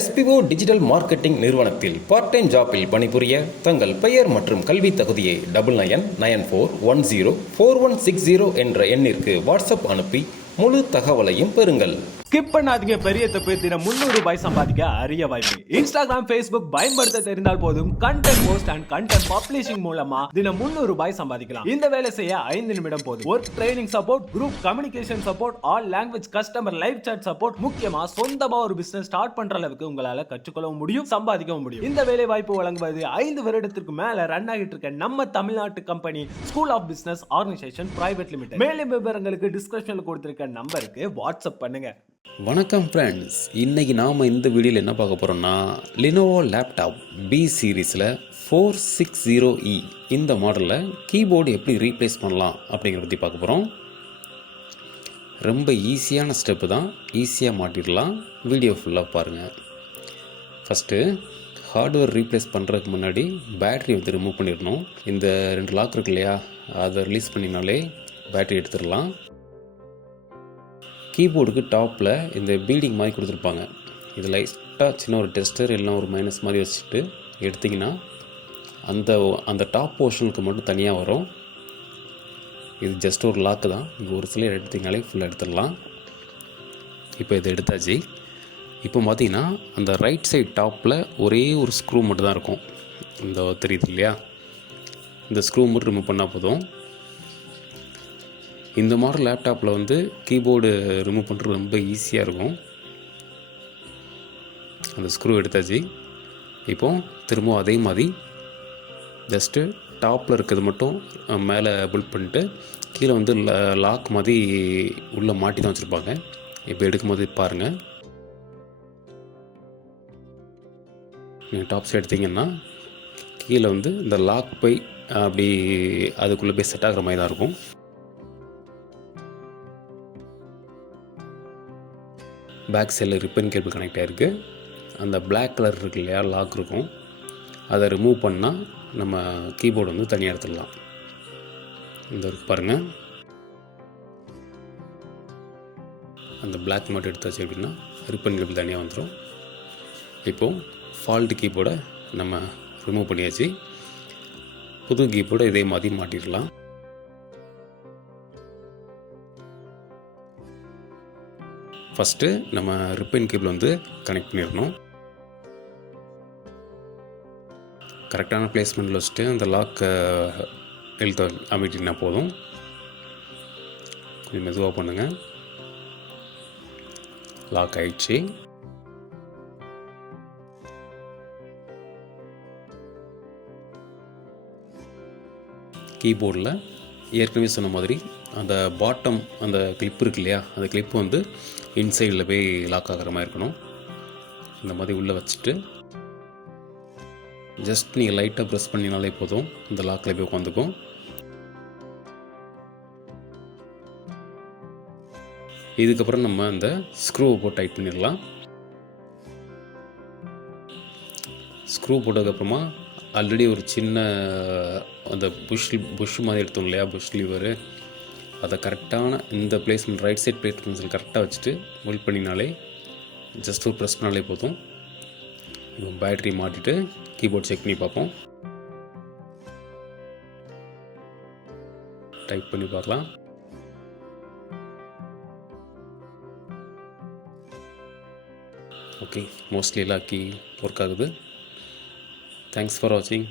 SPO digital marketing நிறுவனத்தில் part time ஜாப்பில் பணிபுரிய தங்கள் பெயர் மற்றும் கல்வி தகுதியை 9994104160 என்ற எண்ணிற்கு வாட்ஸ்அப் அனுப்பி முழு தகவலையும் பெறுங்கள். ஸ்கிப் பண்ணாதீங்க, பெரிய தப்பு. தினம் 300 ரூபாய் சம்பாதிக்க அரிய வாய்ப்பு. இன்ஸ்டாகிராம், Facebook பயன்படுத்த தெரிந்தால் போதும். Content post and content publishing மூலமா தினம் 300 ரூபாய் சம்பாதிக்கலாம். இந்த வேலை செய்ய 5 நிமிடம் போதும். Work training support, group communication support, all language customer live chat support, முக்கியமா சொந்தமா ஒரு பிசினஸ் ஸ்டார்ட் பண்ற அளவுக்கு உங்களால கற்றுக்கொள்ளவும் முடியும், சம்பாதிக்கவும் முடியும். இந்த வேலை வாய்ப்பு வழங்குவது 5 வருடத்திற்கு மேல ரன் ஆகிட்டு இருக்க நம்ம தமிழ்நாட்டு company school of business organisation private limited. மேலும் விவரங்களுக்கு டிஸ்கிரிப்ஷன்ல கொடுத்திருக்க நம்பருக்கு வாட்ஸ்அப் பண்ணுங்க. வணக்கம் ஃப்ரெண்ட்ஸ், இன்றைக்கி நாம் இந்த வீடியோவில் என்ன பார்க்க போகிறோம்னா லினோவோ லேப்டாப் பி சீரீஸில் 460E இந்த மாடலில் கீபோர்டு எப்படி ரீப்ளேஸ் பண்ணலாம் அப்படிங்கிறத பற்றி பார்க்க போகிறோம். ரொம்ப ஈஸியான ஸ்டெப்பு தான், ஈஸியாக மாட்டிடலாம். வீடியோ ஃபுல்லாக பாருங்கள். ஃபஸ்ட்டு ஹார்ட்வேர் ரீப்ளேஸ் பண்ணுறதுக்கு முன்னாடி பேட்ரி வந்து ரிமூவ் பண்ணிடணும். இந்த 2 லாக் இருக்கு இல்லையா, அதை ரிலீஸ் பண்ணினாலே பேட்ரி எடுத்துடலாம். கீபோர்டுக்கு டாப்பில் இந்த பீடிங் மாதிரி கொடுத்துருப்பாங்க. இது லைட்டாக சின்ன ஒரு டெஸ்டர் இல்லைனா ஒரு மைனஸ் மாதிரி வச்சுட்டு எடுத்திங்கன்னா அந்த டாப் போர்ஷனுக்கு மட்டும் தனியாக வரும். இது ஜஸ்ட் ஒரு லாக்கு தான். இங்கே ஒரு சில எடுத்திங்கனாலே ஃபுல்லாக எடுத்துடலாம். இப்போ இதை எடுத்தாச்சு. இப்போ பார்த்தீங்கன்னா அந்த ரைட் சைட் டாப்பில் ஒரே ஒரு ஸ்க்ரூ மட்டும் தான் இருக்கும். இந்த தெரியுது இல்லையா, இந்த ஸ்க்ரூ மட்டும் ரிமூவ் பண்ணால் போதும். இந்த மாடல் லேப்டாப்பில் வந்து கீபோர்டு ரிமூவ் பண்ணுறது ரொம்ப ஈஸியாக இருக்கும். அந்த ஸ்க்ரூ எடுத்தாச்சு. இப்போது திரும்பவும் அதே மாதிரி ஜஸ்ட்டு டாப்பில் இருக்கிறது மட்டும் மேலே பில்ட் பண்ணிட்டு கீழே வந்து லாக் மாதிரி உள்ளே மாட்டி தான் வச்சுருப்பாங்க. இப்போ எடுக்கும் போது பாருங்கள், நீங்கள் டாப்ஸ் எடுத்திங்கன்னா கீழே வந்து இந்த லாக் போய் அப்படி அதுக்குள்ளே போய் செட் ஆகிற மாதிரி தான் இருக்கும். பேக் சைடில் ரிப்பன் கேபிள் கனெக்ட் ஆகிருக்கு. அந்த பிளாக் கலர் இருக்கு இல்லையா, லாக் இருக்கும். அதை ரிமூவ் பண்ணால் நம்ம கீபோர்டு வந்து தனியாக எடுத்துடலாம். இந்த பாருங்கள், அந்த பிளாக் மட்டும் எடுத்தாச்சு அப்படின்னா ரிப்பன் கேபிள் தனியாக வந்துடும். இப்போது ஃபால்ட் கீபோர்டை நம்ம ரிமூவ் பண்ணியாச்சு. புது கீபோர்டை இதே மாதிரி மாட்டிடலாம். ஃபஸ்ட்டு நம்ம ரிப்பன் கேபிள் வந்து கனெக்ட் பண்ணிடணும். கரெக்டான பிளேஸ்மெண்ட்டில் வச்சுட்டு அந்த லாக்கை இழுத்து அமைட்டினா போதும். கொஞ்சம் மெதுவாக பண்ணுங்கள். லாக் ஆயிடுச்சு. கீபோர்டில் ஏற்கனவே சொன்ன மாதிரி அந்த பாட்டம் அந்த கிளிப் இருக்கு இல்லையா, அந்த கிளிப்பு வந்து இன்சைடில் போய் லாக் ஆகிற மாதிரி இருக்கணும். இந்த மாதிரி உள்ளே வச்சுட்டு ஜஸ்ட் நீங்கள் லைட்டாக ப்ரெஸ் பண்ணினாலே போதும், இந்த லாக்கில் போய் உட்காந்துக்கும். இதுக்கப்புறம் நம்ம அந்த ஸ்க்ரூவை போட்டு டைட் பண்ணிடலாம். ஸ்க்ரூ போட்டதுக்கப்புறமா ஆல்ரெடி ஒரு சின்ன அந்த புஷ் மாதிரி எடுத்தோம் இல்லையா, புஷ் லீவரு, அதை கரெக்டான இந்த பிளேஸ்மெண்ட் ரைட் சைட் பிளேஸ்மெண்ட்ஸில் கரெக்டாக வச்சுட்டு ஹோல்ட் பண்ணினாலே ஜஸ்ட் ஒரு ப்ரெஸ் பண்ணாலே போதும். இப்போ பேட்ரி மாட்டிட்டு கீபோர்ட் செக் பண்ணி பார்ப்போம். டைப் பண்ணி பார்க்கலாம். ஓகே, மோஸ்ட்லி எல்லா கீ ஒர்க் ஆகுது. தேங்க்ஸ் ஃபார் வாட்சிங்.